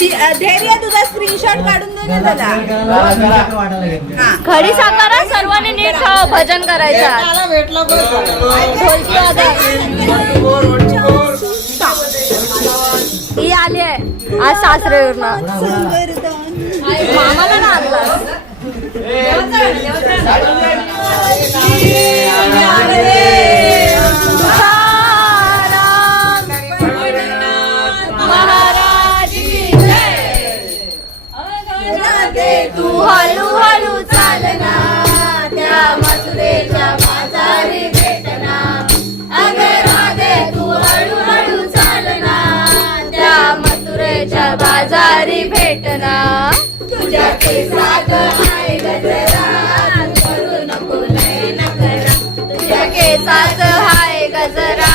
धैर्य तुझा स्क्रीनशॉट काढून दे ना त्याला. खडी साखर सर्वांनी नीट भजन करायचं. ही आली आहे आज सासरेवरनं. मामाला ना आणला. तू हळू हळू चालना त्या मथुरेच्या बाजारी भेटना. अगं राधे तू हळू हळू चालना त्या मथुरेच्या बाजारी भेटना. तुझ्या केसात हाय गजरा करू नको लय नखरा. तुझ्या केसात हाय गजरा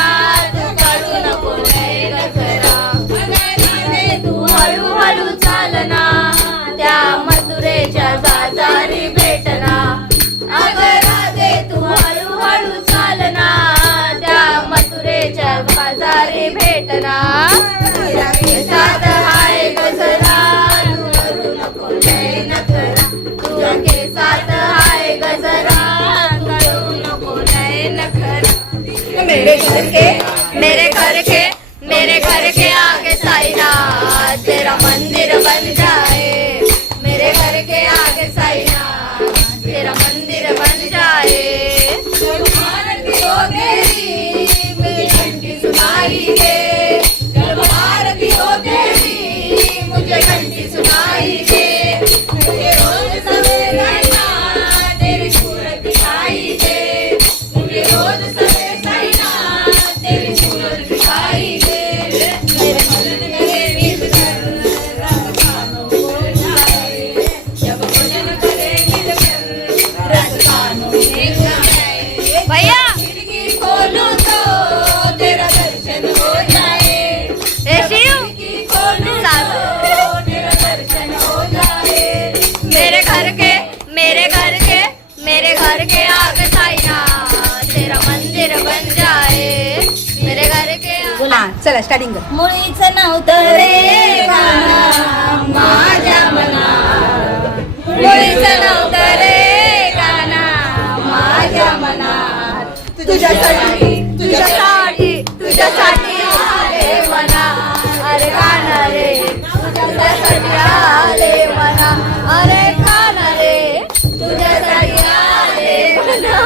करू नको लय नखरा. तू हळू हळू चालना त्या मथुरेच्या बाजारी भेटना. अगं राधे तू हळू हळू चालना त्या मथुरेच्या बाजारी भेटना. तुझ्या केसात हाय गजरा करू नको लय नखरा. तुझ्या केसात हाय गजरा करू नको लय नखरा. मेरे घर के आगे साईनाथ तेरा मंदिर बन जाए. मेरे घर के आगे साईनाथ तेरा मंदिर बन जाए. आरती हो तेरी मुझे घंटी सुनाई दे. जब आरती हो तेरी मुझे घंटी सुनाई दे. मुझे रोज सवेरे तेरी सूरत दिखाई दे. मुझे रोज सवेरे तेरी सूरत दिखाई दे. मेरे मन में नींद कर रंग कानों को जाए. जब भजन करे मिलकर रस कानों में जाए. भैया खिड़की खोलूं तो तेरा दर्शन हो जाए. खिड़की खोलूं तो तेरा दर्शन हो जाए. मेरे घर के आगे साईनाथ तेरा मंदिर बन जाए. मेरे घर के चला स्टार्टिंग कर. मुळीच नव्हतं रे काना माझ्या मना. मुळीच नव्हतं रे काना माझ्या मनात. तुझ्यासाठी आले मना. अरे काना रे तुझ्यासाठी आले मना. अरे काना रे तुझ्यासाठी आले मना.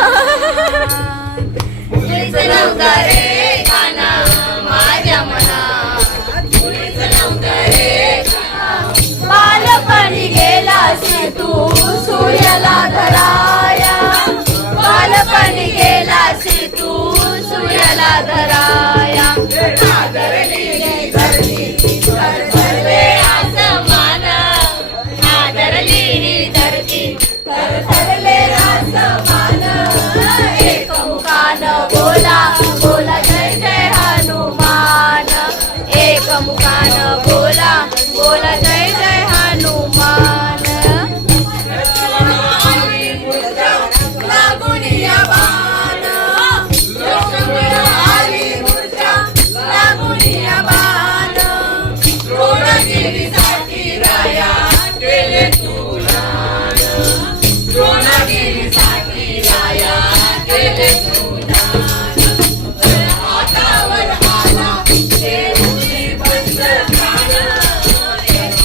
मुळीच नव्हतं रे काना माझ्या मनात. मुळीच नव्हतं रे काना. बालपणी गेलासी तू सूर्याला धराया. बालपणी गेलासी तू सूर्याला धराया. आदरली धरती थरथरले आसमान. आदरली धरती थरथरले आसमान. एक मुखान बोला बोला जय जय हनुमान. एक मुखान बोला बोला जय जय हनुमान. लागुनिया बाण आली मूर्छा. लागुनिया बाण द्रोणगिरीसाठी राया केले तुलान. द्रोणगिरीसाठी राया केले तुलान. हातावर आला ते मुली बंद प्राण. एक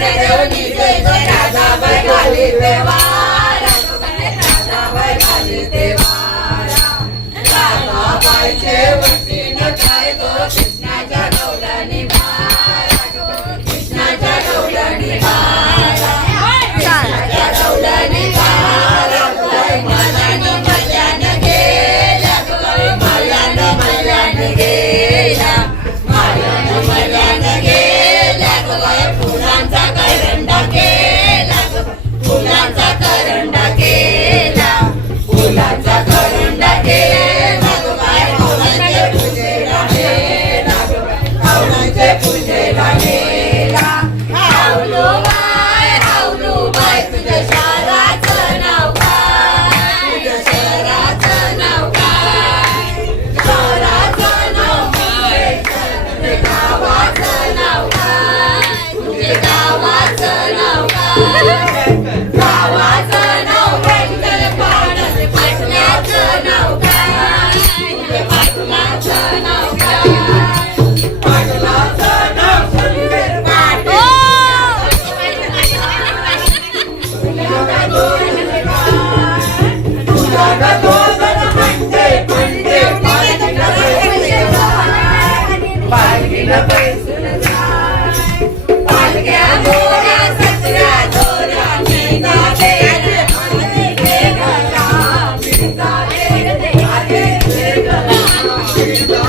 देऊनी जय जय राधाबाई घाली देवारा राधाबाई घाली देवारा राधाबाईचे वतीनं काय गो कृष्णाच्या गवळणी भारा कृष्णाच्या गवळणी भारा कृष्णाच्या गवळणी भारा मल्यानं मल्यानं गेला मल्यानं मल्यानं गेला मल्यानं मल्यानं गेला फुलांचा करंडा केला फुलांचा करंडा केला फुलांचा करंडा केला फुलांचे पूजेला नेला फुलांचे पूजेला नेला हावलू बाय तुझ्या शहराचं नाव काय तुझ्या शहराचं नाव काय शहराचं नाव काय तुझ्या गावाचं नाव काय तुझे गावाचं नाव काय गावाचं नाव मंगल पाण्याचे पाटलाचं नाव काय तुझे पाटलाचं नाव काय पाटलाचं नाव सुंदर पालखीला पैसून जाय पालख्या दोऱ्या सतरा दोऱ्या मेघा दे आले गला मेघा दे आले गला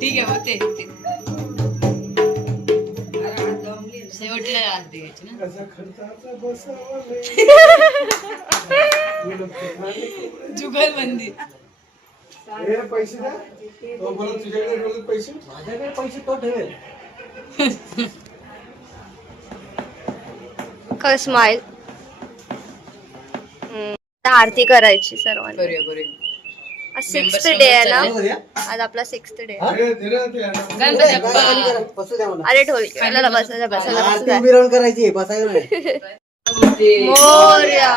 ठीक आहे होते शेवटला राहते घ्यायची ना जुगलबंदी पैसे द्या तुझ्याकडे पैसे माझ्याकडे पैसे तो ठेवेल स्माइल आरती करायची सर्वांनी करूया करूया आज 6th डे आहे ना आज आपला 6th डे गणपती बाप्पा अरे ढोलकीवाल्याला बसायला बसायला आरती उभी राहून करायची बसायला नाही मोरया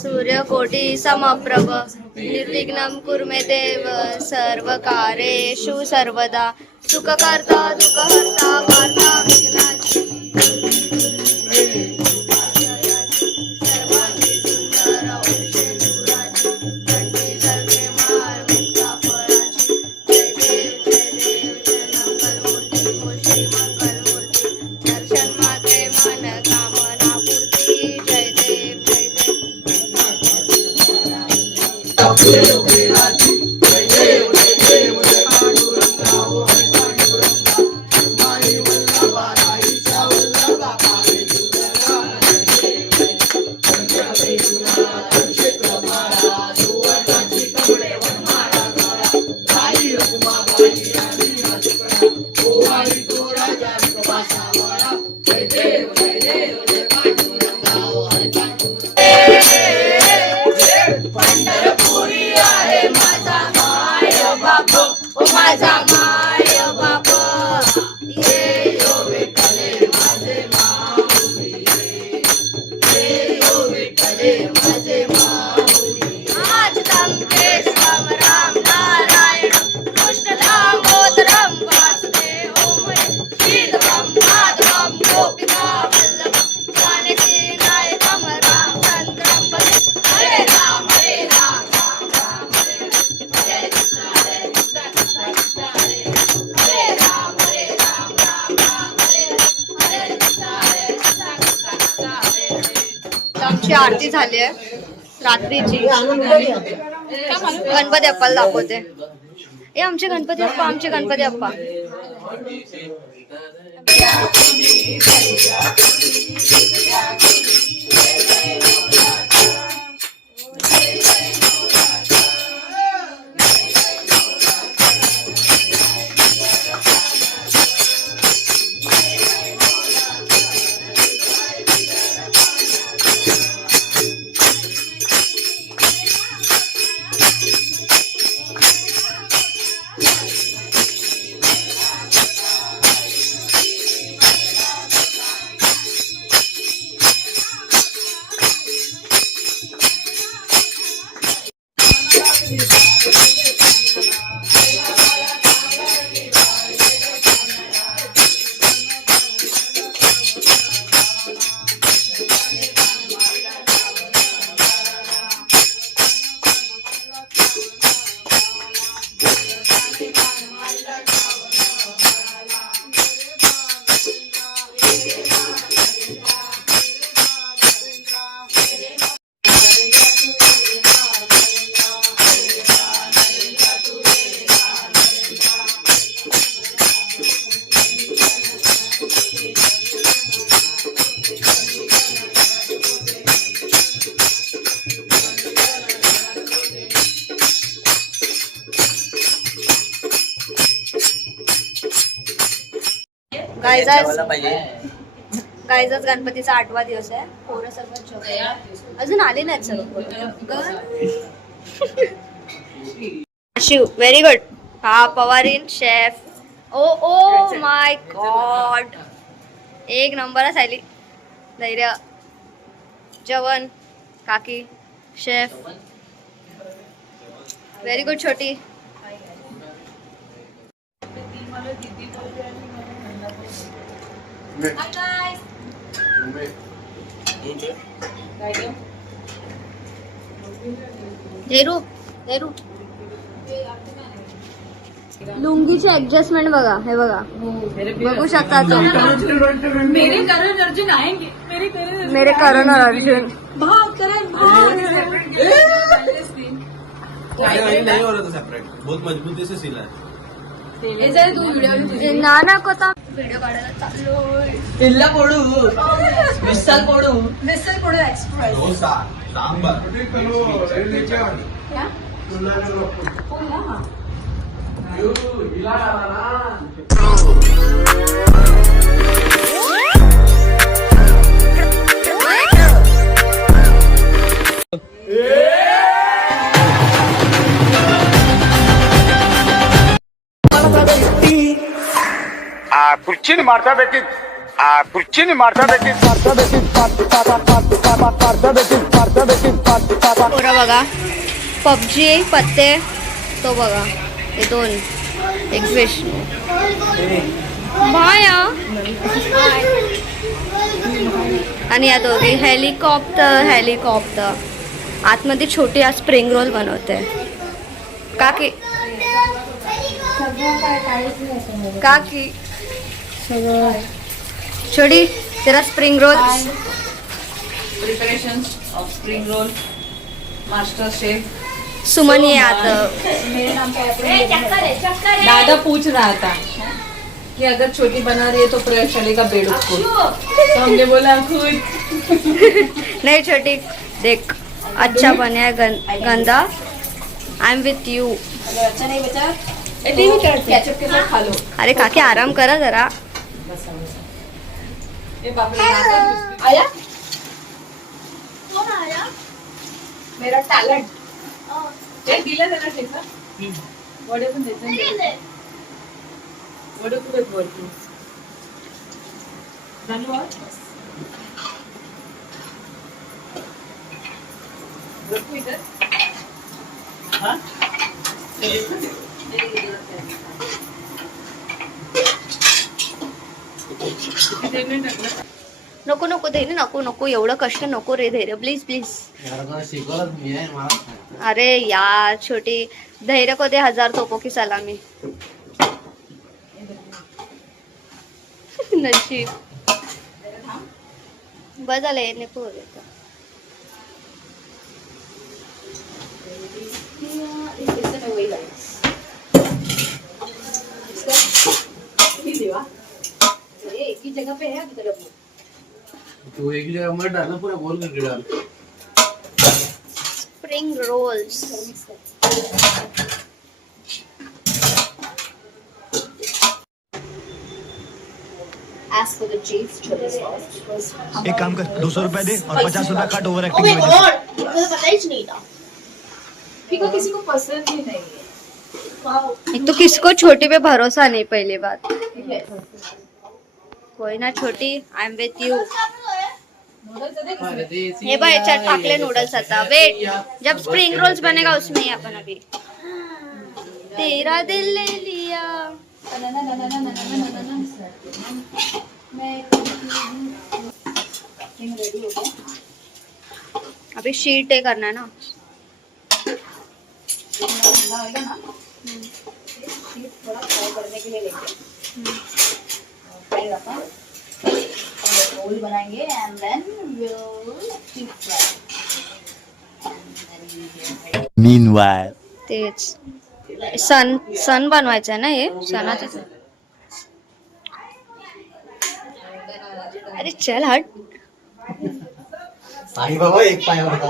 सूर्यकोटी समप्रभ निर्विघ्नं कुर्मे देव सर्वकार्येषु सर्वदा सुखकर्ता दुःखहर्ता वार्ता विघ्नाची सर्वांची सुंदर औषधे दुराची कंठी जळते माळ मुक्ता फळाची जय देव जय मंगलमूर्ती हो श्री मंगलमूर्ती दर्शन मात्रे मन कामना पूर्ती जय देव पंढरपुरी आहे माझा माय बाप माझा माय बाप ये यो विठ्ठले माझे माऊली ये यो विठ्ठले आमची आरती झाली आहे रात्रीची. गणपती अप्पाला दाखवते. ए आमचे गणपती अप्पा, आमचे गणपती अप्पा. गायजाच गणपतीचा 8वा दिवस आहे. पोरं सगळं अजून आले नाहीत सर्व. Shiv very good. हा पवारीन chef. O oh my God, एक नंबरच आली. धैर्य जेवण काकी शेफ व्हेरी गुड. छोटी धेरू धेरू. लुंगीची ऍडजस्टमेंट बघा, हे बघा बघू शकता. मेरे करण और अर्जुन नहीं हो रहा था सेपरेट, बहुत मजबूती से सिला है. नाना कोता व्हिडिओ काढायला चाललोय. पिल्ला पडू विशाल पडू एक्सप्रेस. डोसा सांबर ಕುರ್ಚಿನಿ ಮಾಡ್ತಾ ಬೇಕಿತ್ತು, ಆ ಕುರ್ಚಿನಿ ಮಾಡ್ತಾ ಬೇಕಿತ್ತು. पोरं बघा पबजी पत्ते तो बघा हे 2 एक्झिबिशन बाया आणि या दोघी हेलिकॉप्टर आतमध्ये छोटी आज स्प्रिंग रोल बनवते. काकी काकी छोटी तेरा spring roll. Preparations of spring roll, master chef. Suman ये आता. दादा पूछ रहा था कि अगर छोटी बना रही है तो प्रयोग चलेगा बेड़ो को, तो हमने बोला खुद. नहीं छोटी देख अच्छा बने गंदा. आई एम विथ यू. अच्छा नहीं बचा. केचप के साथ खा लो. अरे काकी आराम करा जरा. ये बाप रे. आया मेरा टॅलेंट. ते दिलं त्याला ठेका. वडे पण देते. वडे कुठे वरती धन्यवाद. हाँ नको नको धैर्य नको नको एवढं कष्ट नको रे धैर्य प्लीज प्लीज. शिकवलंच मी आहे मला. अरे यार छोटी धैर्य को दे 1000 तोपों की सलामी. नशीब बदल आहे नको देता. वही लाए ये एक ही जगह पे है अभी तरफ तू एक ही जगह मत डालना, पूरा गोल करके डाल। Spring rolls as for the cheese chili sauce एक काम कर 200 रुपए दे और 50 रुपए काट ओवर Oh एक्टिंग my की वजह से। god, मुझे पता ही नहीं था। फीका किसी को पसंद ही नहीं है एक तो किसको छोटी पे भरोसा नहीं, पहली बात। ठीक है कोई ना छोटी, I am with you. Noodles दे किसी हे बघ याच्यात टाकले नूडल्स आता। वेट, जब स्प्रिंग रोल्स बनेगा उसमें ही अपन अभी तेरा दिल ले लिया। रेडी हो गया अभी शीट करना है ना। ठंडा होएगा ना शीट थोड़ा फ्राई करने के लिए लेंगे फ्राई रखा और रोल बनाएंगे and then will deep fry meanwhile तेच सन बनवायचं आहे ना हे सणाचं। अरे चल हट। साई बाबा एक पायावर होता.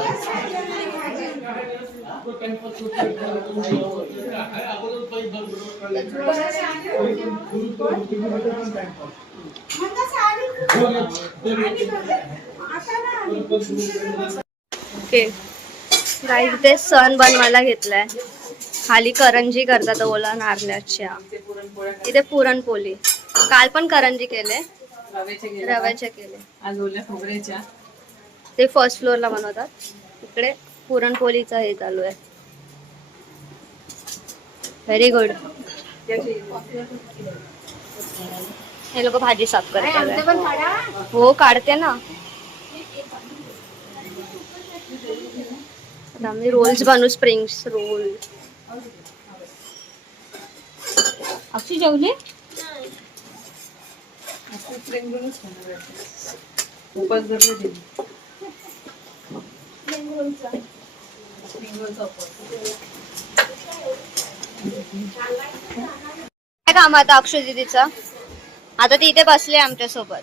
ओके गाईज, ते सण बनवायला घेतलाय. खाली करंजी करतात ओला नारळाच्या, इथे पुरणपोळी. काल पण करंजी केले, रव्याचे केले. आज ओल्या खोबऱ्याच्या. ते फर्स्ट फ्लोअरला बनवतात. इकडे पुरणपोळीचं हे चालू आहे. Very good. हे लोक भाजी साफ करतात. हो काढते ना. आता आम्ही रोल्स बनवू, स्प्रिंग रोल. अक्षी जेवली? स्प्रिंग रोल्स बनवले. उपास धरले ते. स्प्रिंग रोलचा उपास. काय काम आता अक्षय दीदीचा? आता ती इथे बसली आमच्या सोबत.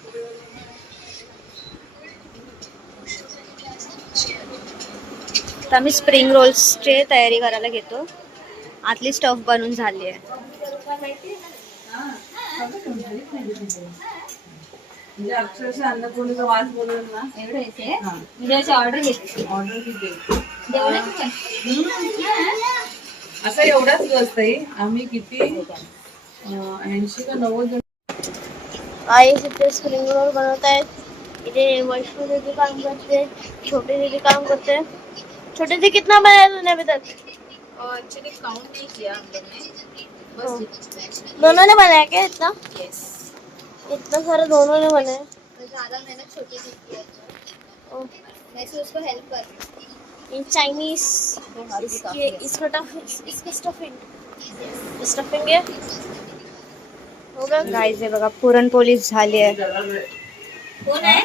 तर आम्ही स्प्रिंग रोल्सची तयारी करायला घेतो. आतली स्टफ बनवून झाली आहे. म्हणजे अक्षरशः अन्नपूर्णेचा वास बोलून ना एवढं येते म्हणजे अशी ऑर्डर घेते ऑर्डर किती. असं एवढाच असतंय. आम्ही किती 80 का 90 जण. आई इथे स्प्रिंग रोल बनवत आहेत. इथे वैष्णो दीदी काम करते, छोटी दीदी काम करते. छोटी दीदी कितना बनाया तूने अभी तक? एक्चुअली काउंट नहीं किया हम लोग ने बस दोनों ने बनाया क्या इतना? यस इतना सारा दोनों ने बनाया. ज्यादा मेहनत छोटी की है ओह, मैं उसको हेल्प कर रही हूँ इन चाइनीज इसका स्टफिंग है. हो गया गाइस. हे बघा पुरणपोळी झाली आहे. कौन है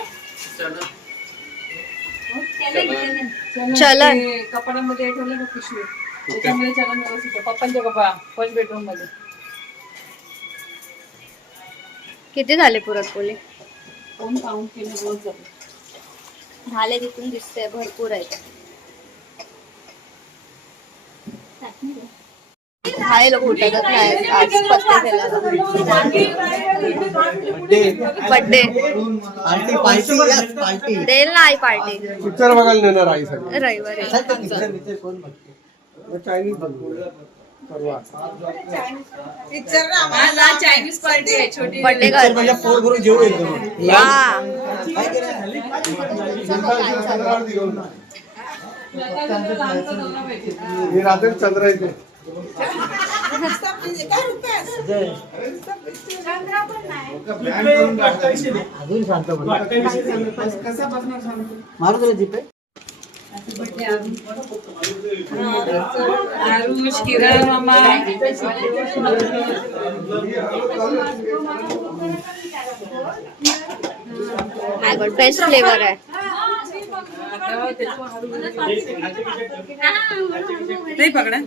चलन. ते कपाडामध्ये ठेवलं ना पिशवी, त्याच्यामध्ये चलन व्यवस्थित आहे. पप्पांच्या कपा फर्स्ट बेडरूम मध्ये. किती झाले पुरणपोळी? कोण काउंट केले रोज झाले. झाले तिथून दिसते भरपूर आहेत. हाय लोक उठतच नाही आज पत्ते खेळायला. Birthday party party yes party. देईल ना आई पार्टी पिक्चर बघायला नेणार आई सगळं रविवारी. पिक्चर कोण बघते? चायनीज परवा आज चायनीज पार्टी आहे छोटी. बर्थडे कर. माझ्या पोट भरून जेवू एकदम. हा काय केलं? हे रात्री चंद्र येते अजून सांगतो मला. मारू तुला जीपे. आरुष, किरण मामा. बेस्ट फ्लेवर आहे. नाही पकडा.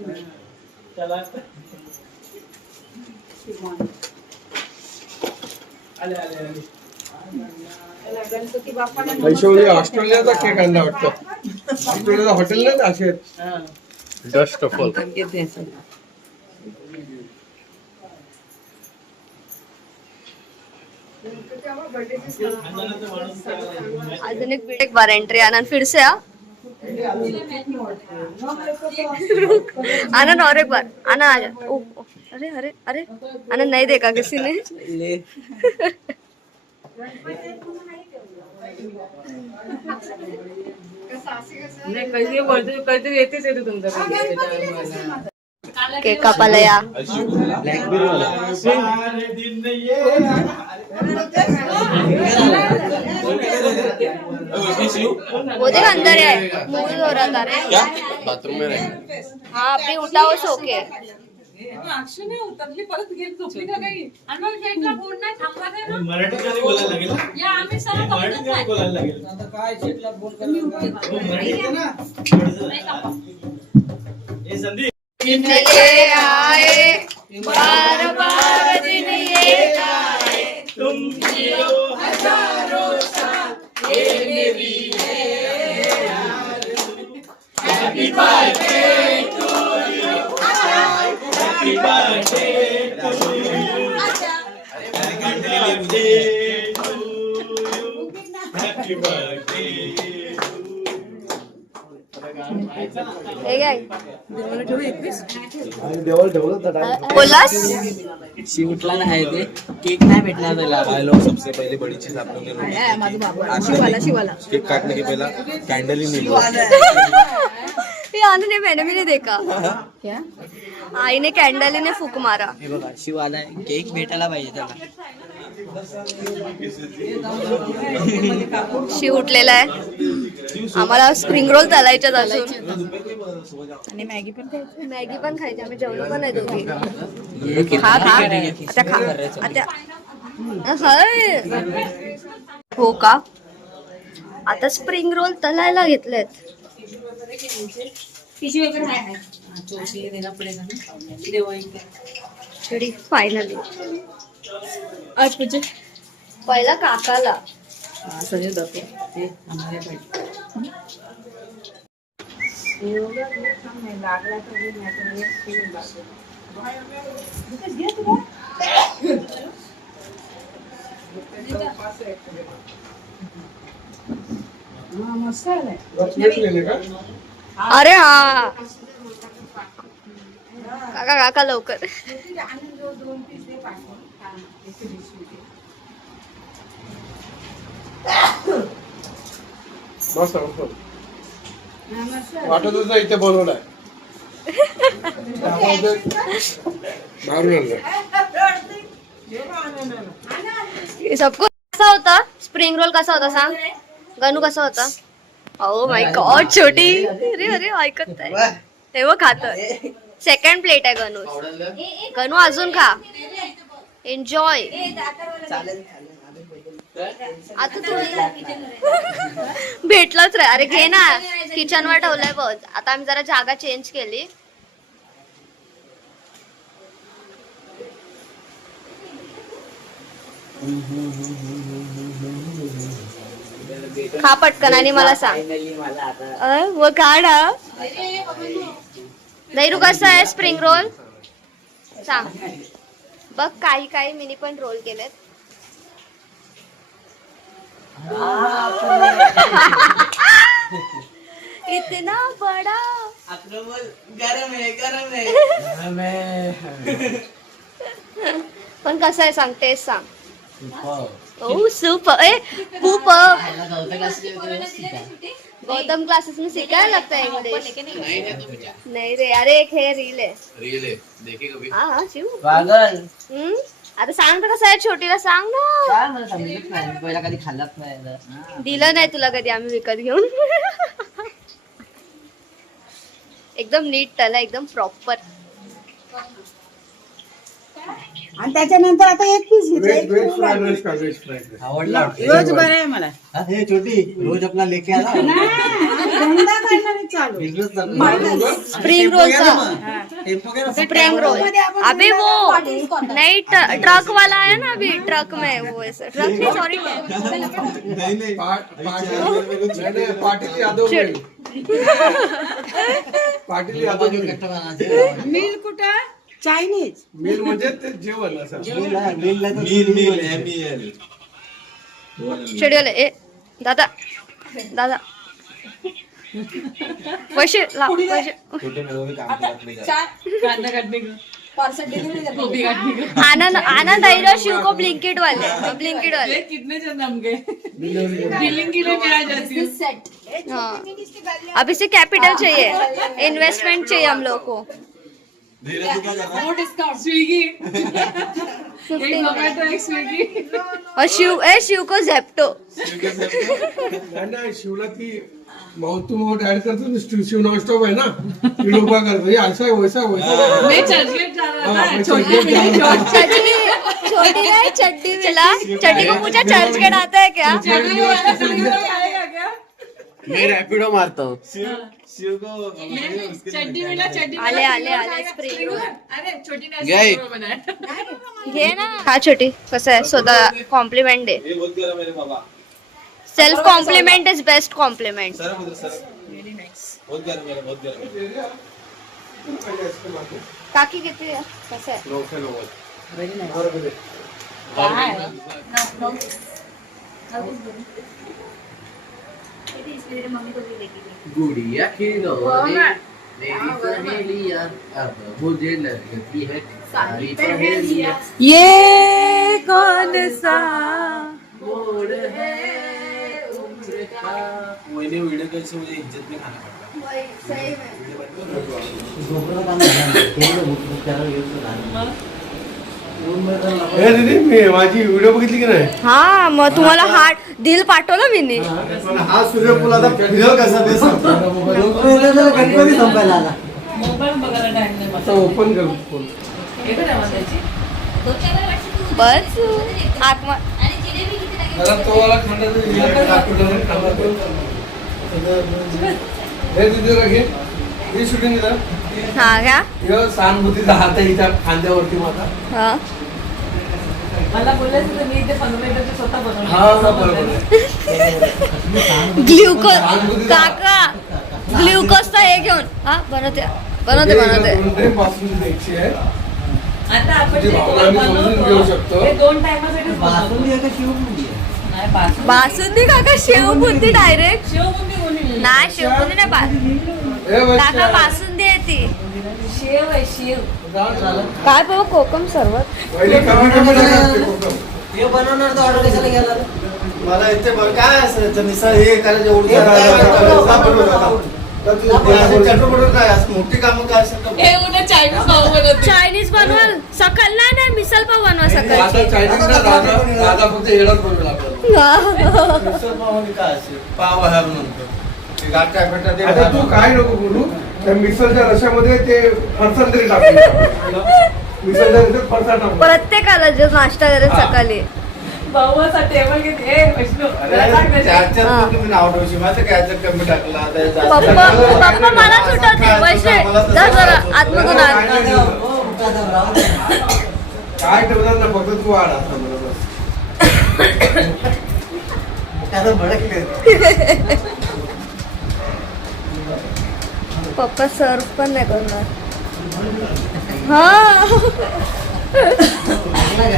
गणपती बाप्पाला ऐश्वर्य ऑस्ट्रेलियाचा केक आणला वाटतं. ऑस्ट्रेलियाचा हॉटेल नाही का असे डस्ट ऑफ अजून एक बार एंट्री आनंद फिर से आनंद और एक बार आनंद आ जा। ओ, ओ, अरे अरे अरे आनंद नहीं देखा किसी ने। नाही कधी बोलतो कधी येतेच येते तुमच्याकडे केक कापायला या। वो देख अंदर है मूवी हो रहा था रे। बाथरूम में रहेंगे. हाँ अभी उठा वो सो के। अक्षय नाही उतरली परत गेली झोपली का काही मराठी कधी बोलायला लागेल ना? या आम्ही सर्व मराठी कधी बोलायला लागेल? हे संदीप ये आए बार बार दिन ये आए तुम जियो हजारों साल ये मेरी happy birthday to you happy birthday to you happy birthday बोलास शिवटला नाही ते केक नाही भेटणार त्याला. लोग सबसे पहले बड़ी चीज आप लोगों ने शिवाला केक काटने के पहला कैंडल ही नहीं ये आने मैंने भी नहीं देखा। क्या आई ने कैंडल ने फूक मारा। हे बघा शिव आलाय. केक भेटायला पाहिजे त्याला. शिव उठलेला आहे. आम्हाला स्प्रिंग रोल तलायच्यात अजून आणि मॅगी पण खायची. मॅगी पण खायची. आम्ही जेवलो पण नाही दोघी. खा खा आता खा आता हाय. हो का आता स्प्रिंग रोल तलायला घेतलेत. फायनली आज पूजा पहिला काकाला संजय दत्त ते आम्हाला पाहिजे. मस्त आलाय. रसमलाई लेने का अरे हा काका काका लवकर. मस्त मस्त वाटत होतं इथे बनवलाय. मारून आणलं. सबको कसा होता स्प्रिंग रोल कसा होता सांग. गणू कसा होता. ओ माय गॉड छोटी. अरे अरे ऐकत आहे हे बघ खात. सेकंड प्लेट आहे गणू. गणू अजून खा. एन्जॉय. आता तू भेटलाच रे. अरे घे ना किचन वर ठेवलंय बघ. आता आम्ही जरा जागा चेंज केली. खा पटकन आणि मला सांग. व काढा नैरू कसा आहे स्प्रिंग रोल सांग बघ. काही काही मिनी पण रोल केलेत. इतना बड़ा गरम आहे पण कसं आहे सांग. टेस्ट सांग. ओ सूप ए खूप गौतम क्लासेस में सिखाया लगता है इंग्लिश. नहीं रे अरे एक हे रील आहे. हाँ हाँ शिव पागल. आता सांग तर कसं आहे. छोटीला सांग ना. काय मला समजत नाही. पहिला कधी खाल्लाच नाही. दिलं नाही तुला कधी आम्ही विकत घेऊन. एकदम नीट त्याला एकदम प्रॉपर. आणि त्याच्यानंतर आता एक piece veg veg fried rice का वेज फ्राइड राइस आवडला. रोज बरं आहे मला. हे छोटी रोज आपला लेके आला. स्प्रिंग रोलचा स्प्रिंग रोल अभी वो नहीं ट्रक वाला है ना अभी ट्रक में वो ऐसा ट्रक नहीं सॉरी पाटील यादव पाटील यादव मिल कुठं चायनीज मिल म्हणजे ते जेवण असं शेड्यूल ए दादा दादा पैसे लाव पैसे कांदा काटने का पार्सल डिलीवरी करने गोभी काटने का आनंद आएगा शिव को ब्लिंकिट वाले ये कितने जन हम गए बिलिंग के लिए मैं आ जाती हूँ सेट हाँ अब इसे कैपिटल चाहिए इन्वेस्टमेंट चाहिए हम लोग को वो डिस्काउंट स्विगी एक जोमैटो एक स्विगी और शिव को जेप्टो नाही शिवला ती माउथ टू माउथ ऍड करतो ना शिव नॉन स्टॉप आहे ना विडोबा करतो ऐसा है वैसा वैसा मैं चर्चगेट जा रहा हाँ, था मैं छोटी चर्चगेट जा रहा था। छोटी नहीं चड्डी मिला चड्डी को पूछा चर्च गेट आता है क्या आएगा क्या मैं रैपिडो मारता हूँ चड्डी मिला चड्डी आले आले आले स्प्रिंग रोल अरे छोटी ने गई। ऐसे बनाया घे ना हा छोटी कसं आहे स्वतः कॉम्प्लिमेंट दे self compliment is best compliment काकी किती आहे? कसं आहे मम्मी को भी लेके गई गुड़िया खिलौने मेरी सहेलियां अब मुझे लगती है सारी पहेलियां ये कौन सा मोड़ है उम्र का मैंने वीडियो कैसे मुझे इज्जत में खाना पड़ता वही सही में हे दीदी मी माझी व्हिडिओ बघितली की नाही हा मग तुम्हाला हार्ट दिल पाठवलं मी नी हा सूर्यफूल आता फिरल कसा ते गणपती संपायला आला मोबाईल बघायला टाइम नाही आता ओपन कर फोन एकच आहे माझ्याची बस आत्मा आणि जिलेबी किती टाकायची जरा तो वाला खांदा हे दीदी घे ही शूटिंग करा हा घ्या यो सहानुभूतीचा हात आहे हिच्या खांद्यावरती माझा हा मला बोलायचं तर मी इथे 15 मिनिटाचे स्वतः बनवणार हा बरोबर ग्लुकोज काका ग्लुकोजचा हे घेऊन हा बनवते बनवते पासून द्यायची आहे आता आपण जी भावना आम्ही समजून घेऊ शकतो. हे 2 टाइमासाठीच बासुंदी आहे का शिवमुंडी आहे? नाही बासुंदी बासुंदी काका शेवबुंदी डायरेक्ट शेवबुंदी कोणी नाही शेवबुंदी नाही ए बच्चा. काका बासुंदी आहे ती शेव आहे शेव काय बाबा कोकम सरबत पहिले कमी टाकायचे कोकम. हे बनवणार तर ऑर्डर कशाला घ्यायला आला? मला इथे काय असायचं मिसळ हे करायचं एवढी चटपट काय असं मोठी कामं काय असेल तर हे उद्या चायनीज पाव बनवते चायनीज बनवाल सकाळ नाही मिसल पाव बनवा आता सकाळची चायनीज ना दादा फक्त येडच बनवेल आपल्याला मिसळ पाव आणि काय असेल पाव आहे म्हणतो ते गाठ काय भेटतात ते आता तू काय नको बोलू त्या मिसळच्या रशामध्ये ते फरसाण तरी टाकून मिसळच्या रशात फरसाण टाकून प्रत्येकाला जो नाश्ता करत सकाळी भाऊ असा टेबल घेते हे वैष्णव अरे त्याच्यात तुम्ही नाव ठेवशी माझं काय याच्यात कमी टाकलं आता हे जास्त पप्पा टाकलं. पप्पा मला सुटवते वैसे जा जरा आतमधून आण हो, मुकादम राहू दे. काय ठेवणार ना फक्त तू आड असता मला बस मुकादम भडकले. पप्पा सर्व पण नाही करणार हा ऐकला काय?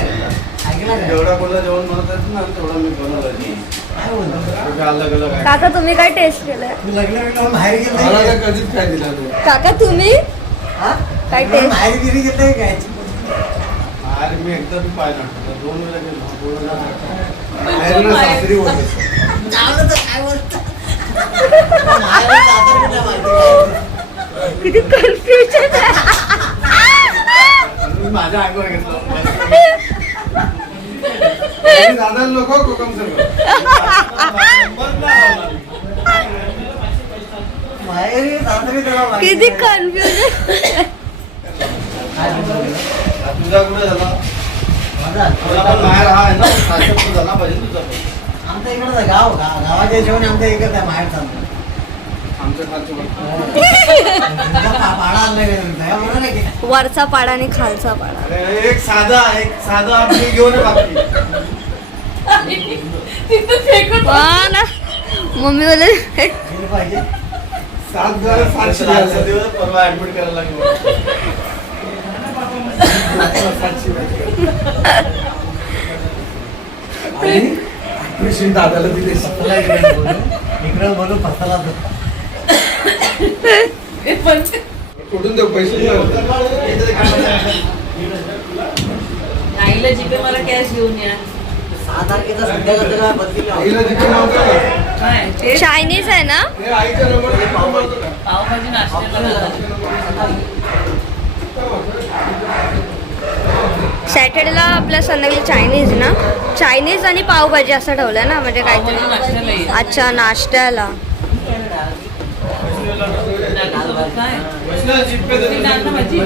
ऐकला काय? जेवढा कोणता जेवण बनवत असेल ना तेवढा मी बनवलं नाही काय बोलतो? अलग अलग आहे काका तुम्ही काय टेस्ट केलंय तू लग्न बाहेर गेलं मला तर कधीच काय दिला तू काका तुम्ही हा? काय तुला टेस्ट बाहेर गिरी घेतलंय काय अरे मी एकदा बी पाहिलं नव्हतं 2 वेळा गेलो 2 वेळा बाहेरनं सासरी होते जावलं तर काय बोलतं? बाहेर जाता कुठं माहिती काय? किती कन्फ्युजन मी माझ्या अंगावर घेतलं दादा लोक कोकम सर्व बाहेर जाता की त्याला माहिती किती नाही. कन्फ्युजन काय बोलतो? तुझा कुठे झाला माझा? तुझा पण बाहेर हा आहे ना सासरचा झाला पाहिजे तुझा पण आमच्या इकडचं गावाच्या हिशोबाने आमच्या इकडे माहेर चालतं आमच्या खालच्या वर. पाडा आणलाय का तुमचा? हे बरोबर आहे की? वरचा पाडा आणि खालचा पाडा. अरे, एक साधा आमची घेऊन ये बाकी. हा ना मम्मी बोले गेलं पाहिजे. 7,700 आजचा द्यायला. दिवस परवा ऍडमिट करायला लागलो. 7,700 द्यायला. आणि पैसे दादाला दिले. फसला इकडे बोलू. इकडे बोलू फसला तो. कुठून देऊ पैसे? आईला जीपे मला कॅश घेऊन या. 6 तारखेचा संध्याकाळचा काय बदली आईला जिथे मावतो का? काय ते चायनीज आहे ना. हे आईचा नंबर दे, पाव मावतो का? पावभाजी नाश्त्याला घाला. सॅटर्डेला आपल्या संध्याकाळी चायनीज ना. चायनीज आणि पावभाजी असं ठेवलं ना म्हणजे पावभाजी काहीतरी. नाश्त्याला येईल. अच्छा नाश्त्याला. काय? ती कांदा भाजी.